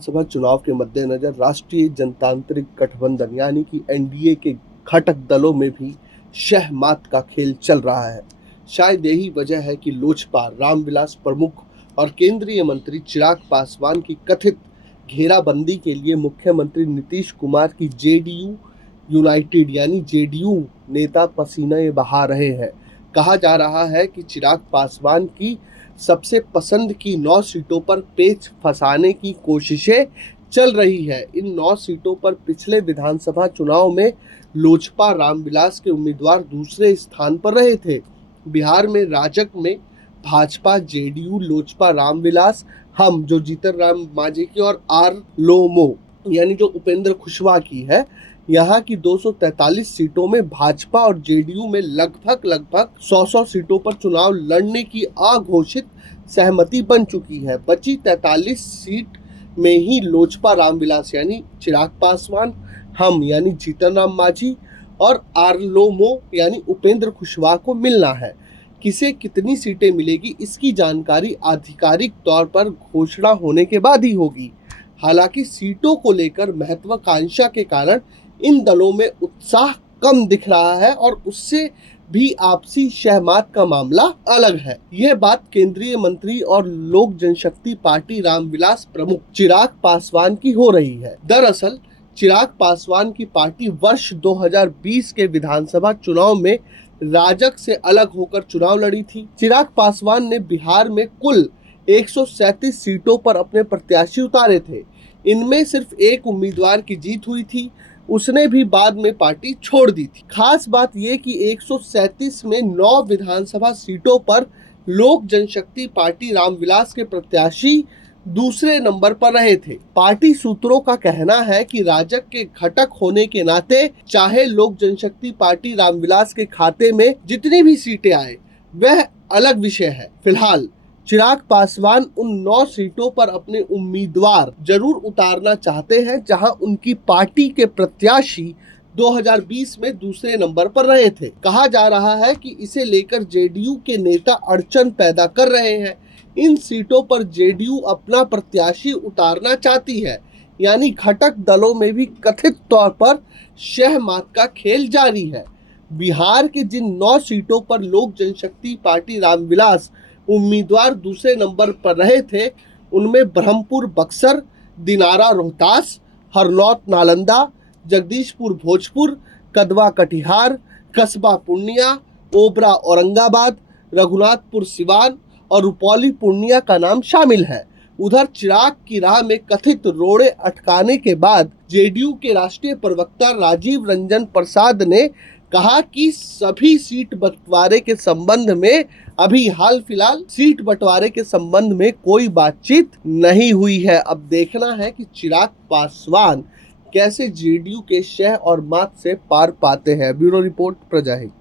विधानसभा चुनाव के मद्देनजर राष्ट्रीय जनतांत्रिक गठबंधन यानी कि एनडीए के घटक दलों में भी शहमात का खेल चल रहा है। शायद यही वजह है कि लोजपा रामविलास प्रमुख और केंद्रीय मंत्री चिराग पासवान की कथित घेराबंदी के लिए मुख्यमंत्री नीतीश कुमार की जेडीयू यूनाइटेड यानी जेडीयू नेता पसीने बहा रहे हैं। कहा जा रहा है कि चिराग पासवान की सबसे पसंद की 9 सीटों पर पेच फंसाने की कोशिशें चल रही है। इन 9 सीटों पर पिछले विधानसभा चुनाव में लोजपा रामविलास के उम्मीदवार दूसरे स्थान पर रहे थे। बिहार में राजग में भाजपा जेडीयू लोजपा रामविलास हम जो जीतन राम मांझी की और आर लोमो यानी जो उपेंद्र कुशवाहा की है, यहाँ की 243 सीटों में भाजपा और जेडीयू में लगभग 100 सीटों पर चुनाव लड़ने की अघोषित सहमति बन चुकी है। बची 43 सीट में ही लोजपा रामविलास यानी चिराग पासवान, हम यानी जीतन राम मांझी और आरलोमो यानी उपेंद्र कुशवाहा को मिलना है। किसे कितनी सीटें मिलेगी इसकी जानकारी आधिकारिक तौर पर घोषणा होने के बाद ही होगी। हालांकि सीटों को लेकर महत्वाकांक्षा के कारण इन दलों में उत्साह कम दिख रहा है और उससे भी आपसी शहमात का मामला अलग है। यह बात केंद्रीय मंत्री और लोक जनशक्ति पार्टी रामविलास प्रमुख चिराग पासवान की हो रही है। दरअसल चिराग पासवान की पार्टी वर्ष 2020 के विधानसभा चुनाव में राजग से अलग होकर चुनाव लड़ी थी। चिराग पासवान ने बिहार में कुल 137 सीटों पर अपने प्रत्याशी उतारे थे। इनमें सिर्फ एक उम्मीदवार की जीत हुई थी, उसने भी बाद में पार्टी छोड़ दी थी। खास बात यह कि 137 में 9 विधानसभा सीटों पर लोक जनशक्ति पार्टी रामविलास के प्रत्याशी दूसरे नंबर पर रहे थे। पार्टी सूत्रों का कहना है कि राजग के घटक होने के नाते चाहे लोक जनशक्ति पार्टी रामविलास के खाते में जितनी भी सीटें आए वह अलग विषय है। फिलहाल चिराग पासवान उन 9 सीटों पर अपने उम्मीदवार जरूर उतारना चाहते हैं जहां उनकी पार्टी के प्रत्याशी 2020 में दूसरे नंबर पर रहे थे। कहा जा रहा है कि इसे लेकर जेडीयू के नेता अड़चन पैदा कर रहे हैं। इन सीटों पर जेडीयू अपना प्रत्याशी उतारना चाहती है, यानी घटक दलों में भी कथित तौर पर शहमात का खेल जारी है। बिहार के जिन 9 सीटों पर लोक जनशक्ति पार्टी रामविलास उम्मीदवार दूसरे नंबर पर रहे थे, उनमें ब्रह्मपुर बक्सर, दिनारा रोहतास, हरनौत नालंदा, जगदीशपुर भोजपुर, कदवा कटिहार, कस्बा पूर्णिया, ओबरा औरंगाबाद, रघुनाथपुर सिवान और रुपौली पूर्णिया का नाम शामिल है। उधर चिराग की राह में कथित रोड़े अटकाने के बाद जेडीयू के राष्ट्रीय प्रवक्ता राजीव रंजन प्रसाद ने कहा कि सभी सीट बंटवारे के संबंध में अभी हाल फिलहाल सीट बंटवारे के संबंध में कोई बातचीत नहीं हुई है। अब देखना है कि चिराग पासवान कैसे जेडीयू के शह और मात से पार पाते हैं। ब्यूरो रिपोर्ट प्रजा हित।